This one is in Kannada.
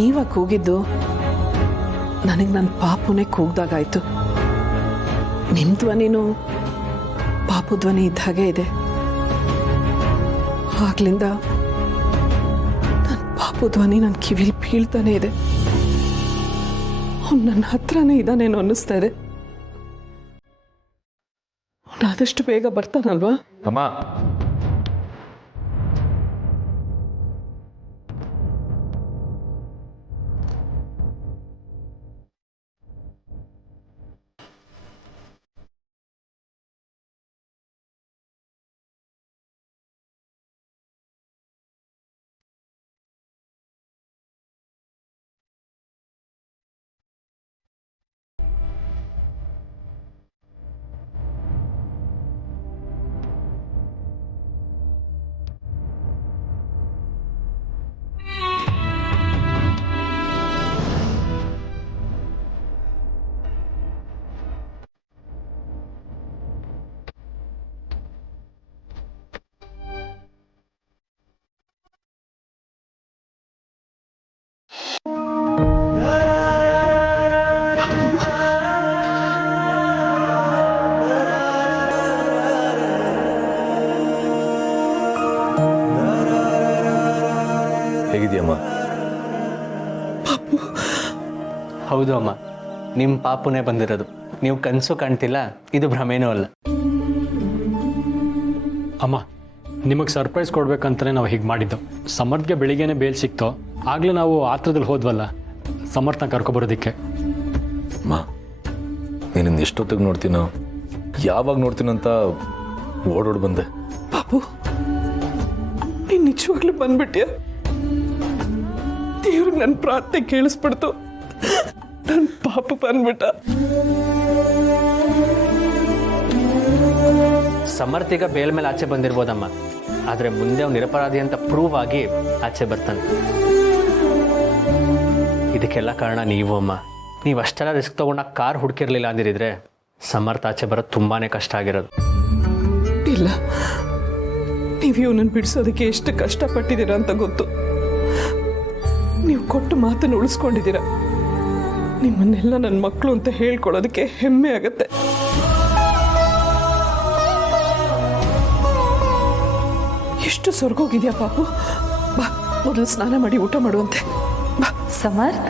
ನೀವ ಕೂಗಿದ್ದು ನನಗೆ ನನ್ನ ಪಾಪುನೇ ಕೂಗ್ದಾಗಾಯ್ತು. ನಿಮ್ಮ ಧ್ವನಿನೂ ಪಾಪು ಧ್ವನಿ ಇದ್ದ ಹಾಗೆ ಇದೆ. ಆಗ್ಲಿಂದ ನನ್ನ ಪಾಪು ಧ್ವನಿ ನನ್ನ ಕಿವಿಲಿ ಬೀಳ್ತಾನೆ ಇದೆ. ಅವ್ನು ನನ್ನ ಹತ್ರನೇ ಇದ್ದಾನೇನೋ ಅನ್ನಿಸ್ತಾ ಇದೆ. ಅವನು ಆದಷ್ಟು ಬೇಗ ಬರ್ತಾನಲ್ವಾ? ಅಮ್ಮ, ಹೇಗಿದೆಯಮ್ಮ? ಹೌದು ಅಮ್ಮ, ನಿಮ್ಮ ಪಾಪುನೇ ಬಂದಿರೋದು. ನೀವು ಕನಸು ಕಾಣ್ತಿಲ್ಲ, ಇದು ಭ್ರಮೇನೂ ಅಲ್ಲ. ಅಮ್ಮ, ನಿಮಗೆ ಸರ್ಪ್ರೈಸ್ ಕೊಡ್ಬೇಕಂತಲೇ ನಾವು ಹೀಗೆ ಮಾಡಿದ್ದು. ಸಮರ್ಥ್ಗೆ ಬೆಳಿಗ್ಗೆನೇ ಬೇಲ್ ಸಿಕ್ತೋ, ಆಗಲೇ ನಾವು ಆತ್ರದಲ್ಲಿ ಹೋದ್ವಲ್ಲ ಸಮರ್ಥನ ಕರ್ಕೊಬರೋದಕ್ಕೆ. ಅಮ್ಮ, ನೀನಿಂದ ಎಷ್ಟೊತ್ತಿಗೆ ನೋಡ್ತೀನೋ, ಯಾವಾಗ ನೋಡ್ತೀನೋ ಅಂತ ಓಡೋಡು ಬಂದೆ. ಪಾಪು, ನೀನು ನಿಜವಾಗ್ಲೂ ಬಂದ್ಬಿಟ್ಯಾ? ದೇವ್ರಿಗೆ ನನ್ನ ಪ್ರಾರ್ಥನೆ ಕೇಳಿಸ್ಬಿಡ್ತು. ನನ್ನ ಪಾಪು ಬಂದ್ಬಿಟ್ಟ. ಸಮರ್ಥಿಗ ಬೇಲ್ ಮೇಲೆ ಆಚೆ ಬಂದಿರ್ಬೋದಮ್ಮ, ಆದರೆ ಮುಂದೆ ಅವ್ನು ನಿರಪರಾಧಿ ಅಂತ ಪ್ರೂವ್ ಆಗಿ ಆಚೆ ಬರ್ತಾನೆ. ಇದಕ್ಕೆಲ್ಲ ಕಾರಣ ನೀವು ಅಮ್ಮ. ನೀವು ಅಷ್ಟೆಲ್ಲ ರಿಸ್ಕ್ ತೊಗೊಂಡು ಕಾರ್ ಹುಡುಕಿರ್ಲಿಲ್ಲ ಅಂದಿರಿದ್ರೆ ಸಮರ್ಥ ಆಚೆ ಬರೋದು ತುಂಬಾ ಕಷ್ಟ ಆಗಿರೋದು. ಇಲ್ಲ, ನೀವು ಇವನನ್ನು ಬಿಡಿಸೋದಕ್ಕೆ ಎಷ್ಟು ಕಷ್ಟಪಟ್ಟಿದ್ದೀರಾ ಅಂತ ಗೊತ್ತು. ನೀವು ಕೊಟ್ಟು ಮಾತನ್ನು ಉಳಿಸ್ಕೊಂಡಿದ್ದೀರಾ. ನಿಮ್ಮನ್ನೆಲ್ಲ ನನ್ನ ಮಕ್ಕಳು ಅಂತ ಹೇಳ್ಕೊಳ್ಳೋದಕ್ಕೆ ಹೆಮ್ಮೆ ಆಗತ್ತೆ. ಎಷ್ಟು ಸ್ವರ್ಗೋಗಿದ್ಯಾ ಪಾಪು. ಬಾ, ಮೊದಲು ಸ್ನಾನ ಮಾಡಿ ಊಟ ಮಾಡುವಂತೆ. ಬಾ. ಸಮರ್ಥ್,